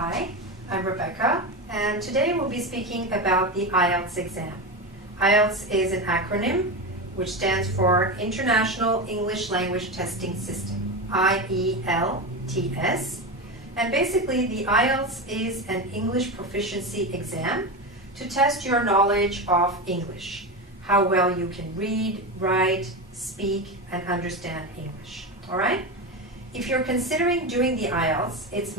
Hi, I'm Rebecca, and today we'll be speaking about the IELTS exam. IELTS is an acronym which stands for International English Language Testing System, IELTS. And basically the IELTS is an English proficiency exam to test your knowledge of English, how well you can read, write, speak, and understand English. All right? If you're considering doing the IELTS, it's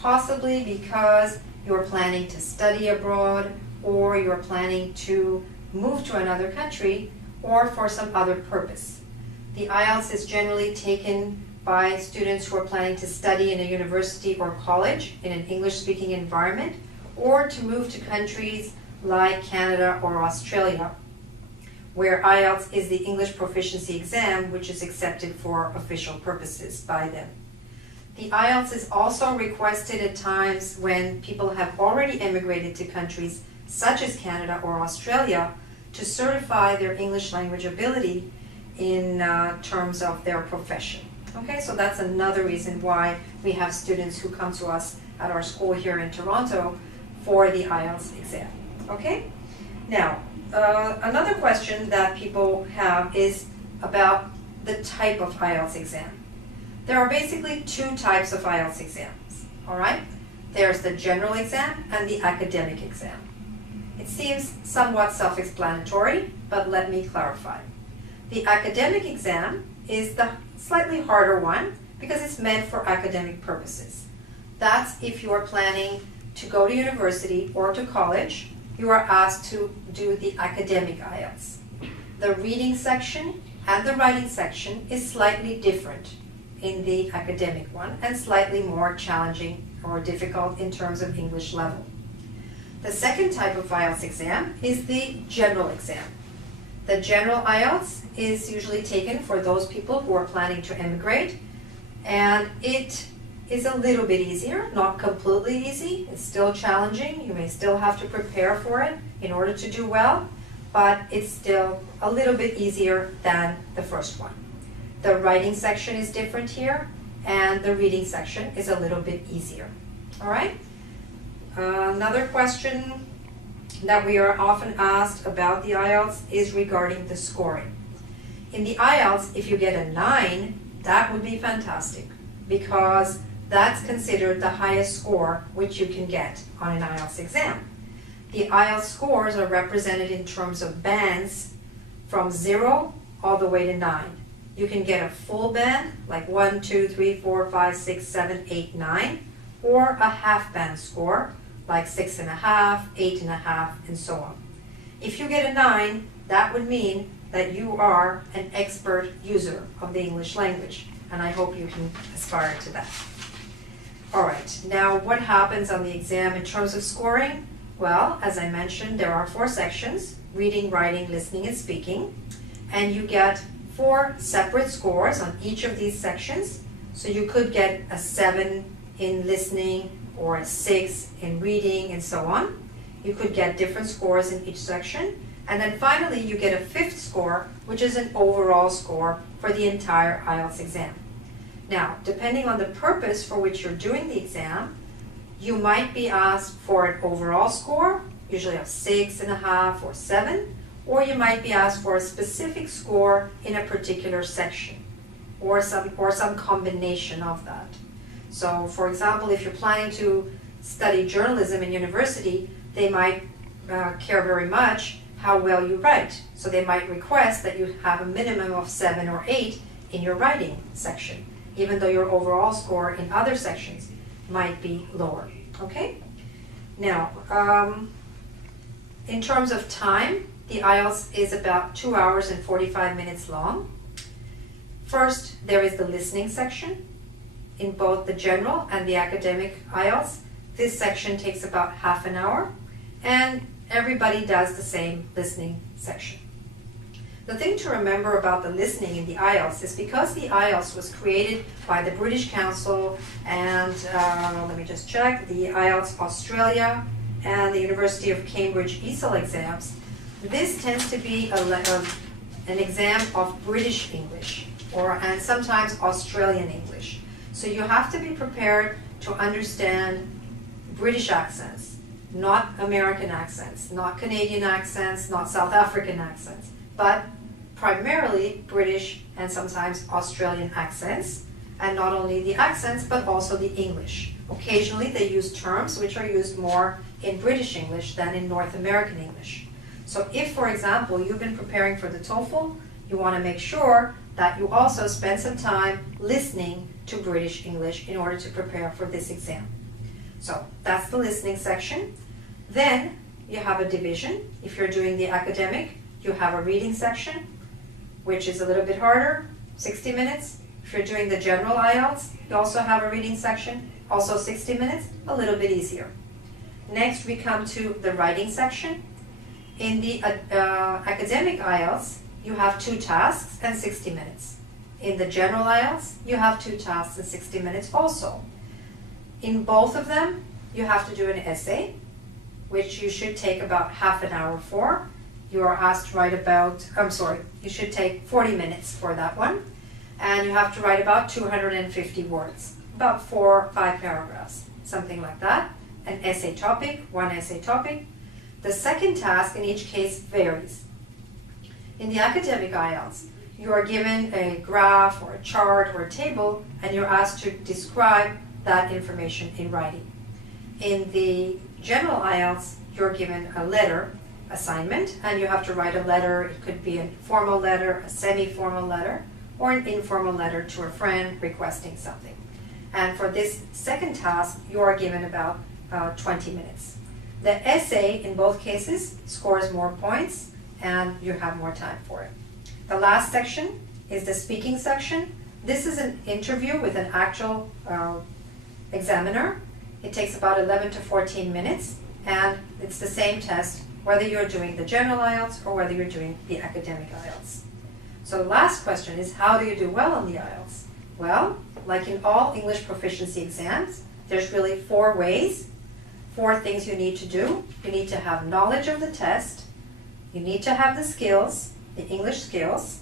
possibly because you're planning to study abroad, or you're planning to move to another country, or for some other purpose. The IELTS is generally taken by students who are planning to study in a university or college in an English-speaking environment, or to move to countries like Canada or Australia, where IELTS is the English proficiency exam, which is accepted for official purposes by them. The IELTS is also requested at times when people have already emigrated to countries such as Canada or Australia to certify their English language ability in terms of their profession. Okay, so that's another reason why we have students who come to us at our school here in Toronto for the IELTS exam. Okay, now another question that people have is about the type of IELTS exam. There are basically two types of IELTS exams, all right? There's the general exam and the academic exam. It seems somewhat self-explanatory, but let me clarify. The academic exam is the slightly harder one because it's meant for academic purposes. That's if you are planning to go to university or to college, you are asked to do the academic IELTS. The reading section and the writing section is slightly different in the academic one and slightly more challenging or difficult in terms of English level. The second type of IELTS exam is the general exam. The general IELTS is usually taken for those people who are planning to emigrate, and it is a little bit easier, not completely easy. It's still challenging. You may still have to prepare for it in order to do well, but it's still a little bit easier than the first one. The writing section is different here, and the reading section is a little bit easier. All right? Another question that we are often asked about the IELTS is regarding the scoring. In the IELTS, if you get a 9, that would be fantastic, because that's considered the highest score which you can get on an IELTS exam. The IELTS scores are represented in terms of bands from 0 all the way to 9. You can get a full band, like 1, 2, 3, 4, 5, 6, 7, 8, 9, or a half band score, like 6.5, 8.5, and so on. If you get a 9, that would mean that you are an expert user of the English language, and I hope you can aspire to that. All right, now what happens on the exam in terms of scoring? Well, as I mentioned, there are 4 sections: reading, writing, listening, and speaking, and you get 4 separate scores on each of these sections. So you could get a 7 in listening, or a 6 in reading, and so on. You could get different scores in each section. And then finally, you get a 5th score, which is an overall score for the entire IELTS exam. Now, depending on the purpose for which you're doing the exam, you might be asked for an overall score, usually of 6.5 or 7, or you might be asked for a specific score in a particular section, or some combination of that. So, for example, if you're planning to study journalism in university, they might care very much how well you write. So they might request that you have a minimum of 7 or 8 in your writing section, even though your overall score in other sections might be lower. Okay? Now, in terms of time, the IELTS is about 2 hours and 45 minutes long. First, there is the listening section. In both the general and the academic IELTS, this section takes about half an hour, and everybody does the same listening section. The thing to remember about the listening in the IELTS is because the IELTS was created by the British Council and, let me just check, the IELTS Australia and the University of Cambridge ESOL exams, this tends to be an exam of British English, and sometimes Australian English. So you have to be prepared to understand British accents, not American accents, not Canadian accents, not South African accents, but primarily British and sometimes Australian accents, and not only the accents but also the English. Occasionally they use terms which are used more in British English than in North American English. So if, for example, you've been preparing for the TOEFL, you want to make sure that you also spend some time listening to British English in order to prepare for this exam. So that's the listening section. Then you have a division. If you're doing the academic, you have a reading section, which is a little bit harder, 60 minutes. If you're doing the general IELTS, you also have a reading section, also 60 minutes, a little bit easier. Next, we come to the writing section. In the academic IELTS, you have 2 tasks and 60 minutes. In the general IELTS, you have 2 tasks and 60 minutes also. In both of them, you have to do an essay, which you should take about half an hour for. You are asked to write about, you should take 40 minutes for that one. And you have to write about 250 words, about 4 or 5 paragraphs, something like that. An essay topic, one essay topic. The second task in each case varies. In the academic IELTS, you are given a graph or a chart or a table, and you're asked to describe that information in writing. In the general IELTS, you're given a letter assignment, and you have to write a letter. It could be a formal letter, a semi-formal letter, or an informal letter to a friend requesting something. And for this second task, you are given about 20 minutes. The essay, in both cases, scores more points, and you have more time for it. The last section is the speaking section. This is an interview with an actual examiner. It takes about 11 to 14 minutes, and it's the same test whether you're doing the general IELTS or whether you're doing the academic IELTS. So the last question is, how do you do well on the IELTS? Well, like in all English proficiency exams, there's really 4 ways, 4 things you need to do. You need to have knowledge of the test, you need to have the skills, the English skills,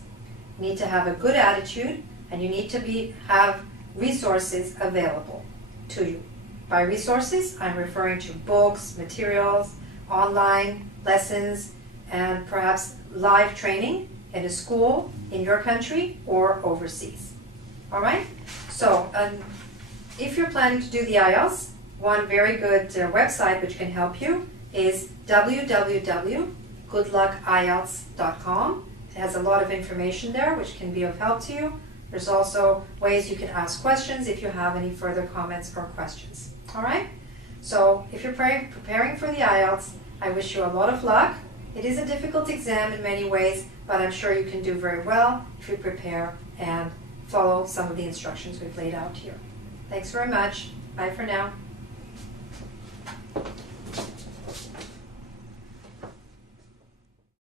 you need to have a good attitude, and you need to have resources available to you. By resources, I'm referring to books, materials, online lessons, and perhaps live training in a school in your country or overseas. All right? So if you're planning to do the IELTS, one very good website which can help you is www.goodluckielts.com. It has a lot of information there which can be of help to you. There's also ways you can ask questions if you have any further comments or questions. All right? So if you're preparing for the IELTS, I wish you a lot of luck. It is a difficult exam in many ways, but I'm sure you can do very well if you prepare and follow some of the instructions we've laid out here. Thanks very much. Bye for now.